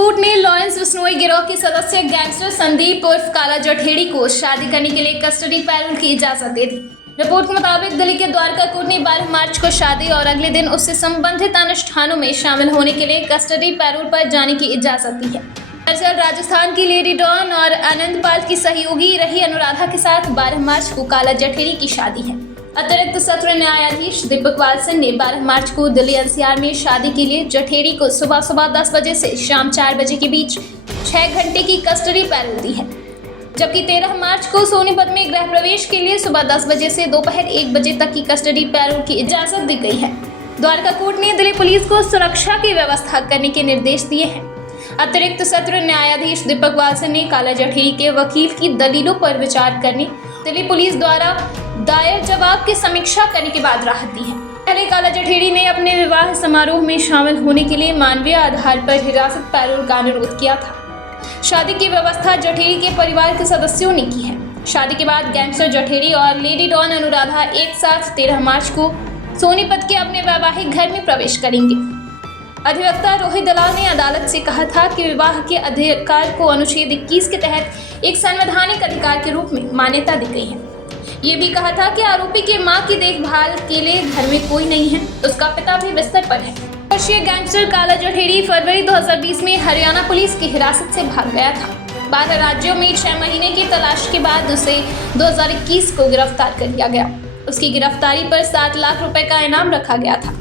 Court ने Lawrence Bishnoi गिरोह के सदस्य गैंगस्टर संदीप उर्फ काला जठेड़ी को शादी करने के लिए कस्टडी पैरोल की इजाजत दे दी। रिपोर्ट के मुताबिक दिल्ली के द्वारका कोर्ट ने 12 मार्च को शादी और अगले दिन उससे संबंधित अनुष्ठानों में शामिल होने के लिए कस्टडी पैरोल पर जाने की इजाजत दी है। दरअसल राजस्थान की लेडी डॉन और आनंदपाल की सहयोगी रही अनुराधा के साथ 12 मार्च को काला जठेड़ी की शादी है। अतिरिक्त सत्र न्यायाधीश दीपक वालसन ने 12 मार्च को दिल्ली एनसीआर में शादी के लिए जठेड़ी को सुबह 10 बजे से शाम 4 बजे के बीच 6 घंटे की कस्टडी पैरोल दी है, जबकि 13 मार्च को सोनीपत में गृह प्रवेश के लिए सुबह 10 बजे से दोपहर 1 बजे तक की कस्टडी पैरोल की इजाजत दी गई है। द्वारका कोर्ट ने दिल्ली पुलिस को सुरक्षा की व्यवस्था करने के निर्देश दिए हैं। अतिरिक्त सत्र न्यायाधीश दीपक वालसन ने काला जठेड़ी के वकील की दलीलों पर विचार करने दिल्ली पुलिस द्वारा दायर जवाब की समीक्षा करने के बाद राहत दी है। पहले काला जठेड़ी ने अपने विवाह समारोह में शामिल होने के लिए मानवीय आधार पर हिरासत पैरोल का अनुरोध किया था। शादी की व्यवस्था जठेड़ी के परिवार के सदस्यों ने की है। शादी के बाद गैंगस्टर जठेड़ी और लेडी डॉन अनुराधा एक साथ 13 मार्च को सोनीपत के अपने वैवाहिक घर में प्रवेश करेंगे। अधिवक्ता रोहित दलाल ने अदालत से कहा था कि विवाह के अधिकार को अनुच्छेद 21 के तहत एक संवैधानिक अधिकार के रूप में मान्यता दी गई है। ये भी कहा था कि आरोपी की मां की देखभाल के लिए घर में कोई नहीं है, उसका पिता भी बिस्तर पर है। वर्षीय गैंगस्टर काला जठेड़ी फरवरी 2020 में हरियाणा पुलिस की हिरासत से भाग गया था। 12 राज्यों में 6 महीने की तलाश के बाद उसे 2021 को गिरफ्तार कर लिया गया। उसकी गिरफ्तारी पर 7 लाख रुपए का इनाम रखा गया था।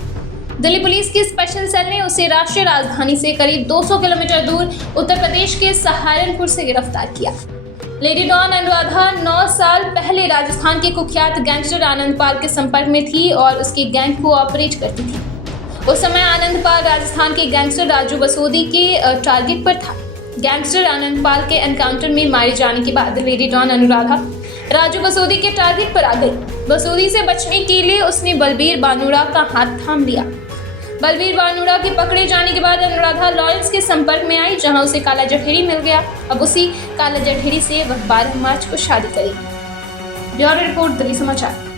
दिल्ली पुलिस की स्पेशल सेल ने उसे राष्ट्रीय राजधानी से करीब 200 किलोमीटर दूर उत्तर प्रदेश के सहारनपुर से गिरफ्तार किया। लेडी डॉन अनुराधा 9 साल पहले राजस्थान के कुख्यात गैंगस्टर आनंदपाल के संपर्क में थी और उसकी गैंग को ऑपरेट करती थी। उस समय आनंदपाल राजस्थान के गैंगस्टर राजू बसोदी के टारगेट पर था। गैंगस्टर आनंदपाल के एनकाउंटर में मारे जाने के बाद लेडी डॉन अनुराधा राजू बसोदी के टारगेट पर आ गई। बसोदी से बचने के लिए उसने बलबीर बानुड़ा का हाथ थाम लिया। बलबीर बानुड़ा के पकड़े जाने के बाद अनुराधा लॉरेंस के संपर्क में आई, जहां उसे काला जठेड़ी मिल गया। अब उसी काला जठेड़ी से वह 12 मार्च को शादी करेगी। ब्यूरो रिपोर्ट, दिल्ली समाचार।